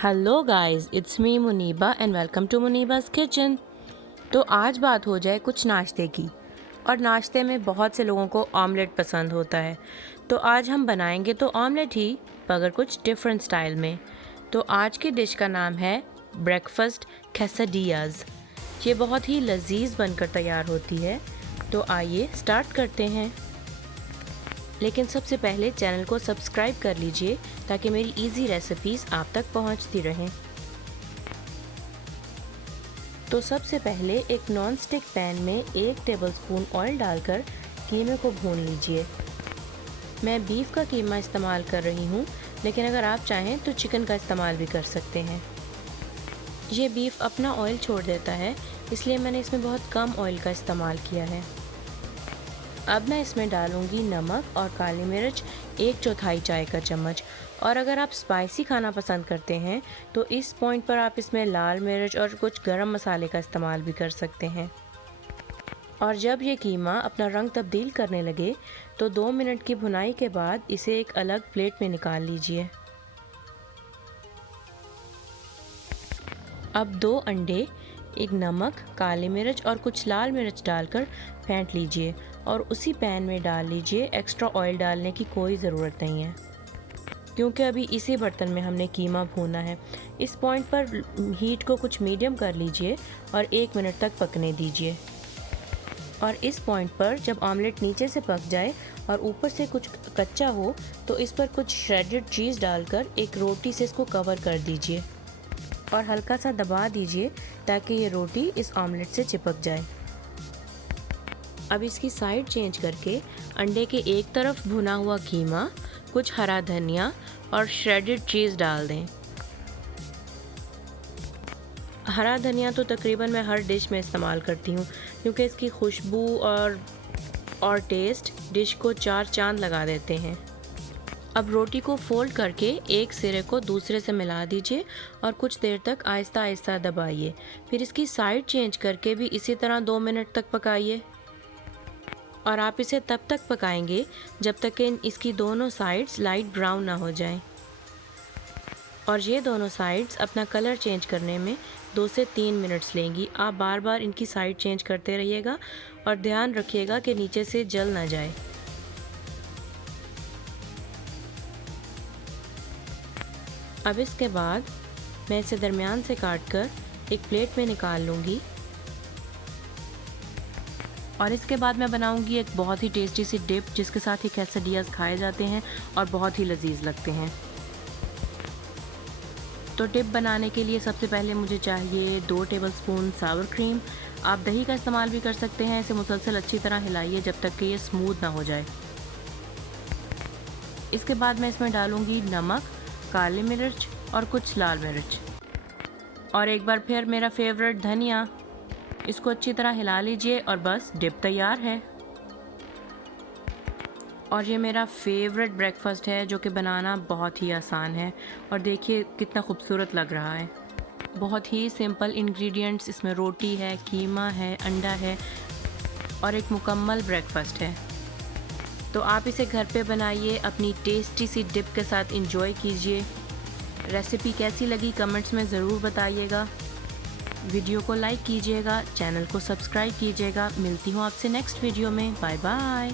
Hello guys, it's me Muniba and welcome to Muniba's kitchen. तो आज बात हो जाए कुछ नाश्ते की। और नाश्ते में बहुत से लोगों को ऑमलेट पसंद होता है, तो आज हम बनाएंगे तो ऑमलेट ही, मगर कुछ डिफरेंट स्टाइल में। तो आज की डिश का नाम है ब्रेकफास्ट quesadillas। ये बहुत ही लजीज बनकर तैयार होती है। तो आइए स्टार्ट करते हैं। लेकिन सबसे पहले चैनल को सब्सक्राइब कर लीजिए ताकि मेरी इजी रेसिपीज़ आप तक पहुंचती रहें। तो सबसे पहले एक नॉन स्टिक पैन में 1 टेबलस्पून ऑयल डालकर कीमे को भून लीजिए। मैं बीफ का कीमा इस्तेमाल कर रही हूँ, लेकिन अगर आप चाहें तो चिकन का इस्तेमाल भी कर सकते हैं। ये बीफ अपना ऑयल छोड़ देता है, इसलिए मैंने इसमें बहुत कम ऑयल का इस्तेमाल किया है। अब मैं इसमें डालूंगी नमक और काली मिर्च 1/4 चाय का चम्मच। और अगर आप स्पाइसी खाना पसंद करते हैं तो इस पॉइंट पर आप इसमें लाल मिर्च और कुछ गरम मसाले का इस्तेमाल भी कर सकते हैं। और जब ये कीमा अपना रंग तब्दील करने लगे तो 2 मिनट की भुनाई के बाद इसे एक अलग प्लेट में निकाल लीजिए। अब 2 अंडे, एक नमक, काली मिर्च और कुछ लाल मिर्च डालकर फेंट लीजिए और उसी पैन में डाल लीजिए। एक्स्ट्रा ऑयल डालने की कोई ज़रूरत नहीं है, क्योंकि अभी इसी बर्तन में हमने कीमा भूना है। इस पॉइंट पर हीट को कुछ मीडियम कर लीजिए और 1 मिनट तक पकने दीजिए। और इस पॉइंट पर जब ऑमलेट नीचे से पक जाए और ऊपर से कुछ कच्चा हो तो इस पर कुछ श्रेडेड चीज़ डालकर एक रोटी से इसको कवर कर दीजिए और हल्का सा दबा दीजिए ताकि ये रोटी इस ऑमलेट से चिपक जाए। अब इसकी साइड चेंज करके अंडे के एक तरफ भुना हुआ कीमा, कुछ हरा धनिया और श्रेडेड चीज़ डाल दें। हरा धनिया तो तकरीबन मैं हर डिश में इस्तेमाल करती हूँ, क्योंकि इसकी खुशबू और टेस्ट डिश को 4 चांद लगा देते हैं। अब रोटी को फोल्ड करके एक सिरे को दूसरे से मिला दीजिए और कुछ देर तक आहिस्ता आहिस्ता दबाइए। फिर इसकी साइड चेंज करके भी इसी तरह 2 मिनट तक पकाइए। और आप इसे तब तक पकाएंगे जब तक कि इसकी दोनों साइड्स लाइट ब्राउन ना हो जाएं। और ये दोनों साइड्स अपना कलर चेंज करने में 2 से 3 मिनट्स लेंगी। आप बार बार इनकी साइड चेंज करते रहिएगा और ध्यान रखिएगा कि नीचे से जल ना जाए। अब इसके बाद मैं इसे दरमियान से काटकर एक प्लेट में निकाल लूँगी। और इसके बाद मैं बनाऊँगी एक बहुत ही टेस्टी सी डिप, जिसके साथ ही quesadillas खाए जाते हैं और बहुत ही लजीज लगते हैं। तो डिप बनाने के लिए सबसे पहले मुझे चाहिए 2 टेबलस्पून सावर क्रीम। आप दही का इस्तेमाल भी कर सकते हैं। इसे मुसलसल अच्छी तरह हिलाइए जब तक कि ये स्मूथ ना हो जाए। इसके बाद मैं इसमें डालूँगी नमक, काली मिर्च और कुछ लाल मिर्च और एक बार फिर मेरा फेवरेट धनिया। इसको अच्छी तरह हिला लीजिए और बस डिप तैयार है। और ये मेरा फेवरेट ब्रेकफास्ट है, जो कि बनाना बहुत ही आसान है। और देखिए कितना खूबसूरत लग रहा है। बहुत ही सिंपल इंग्रेडिएंट्स, इसमें रोटी है, कीमा है, अंडा है और एक मुकम्मल ब्रेकफास्ट है। तो आप इसे घर पे बनाइए, अपनी टेस्टी सी डिप के साथ एंजॉय कीजिए। रेसिपी कैसी लगी कमेंट्स में ज़रूर बताइएगा। वीडियो को लाइक कीजिएगा, चैनल को सब्सक्राइब कीजिएगा। मिलती हूँ आपसे नेक्स्ट वीडियो में। Bye bye.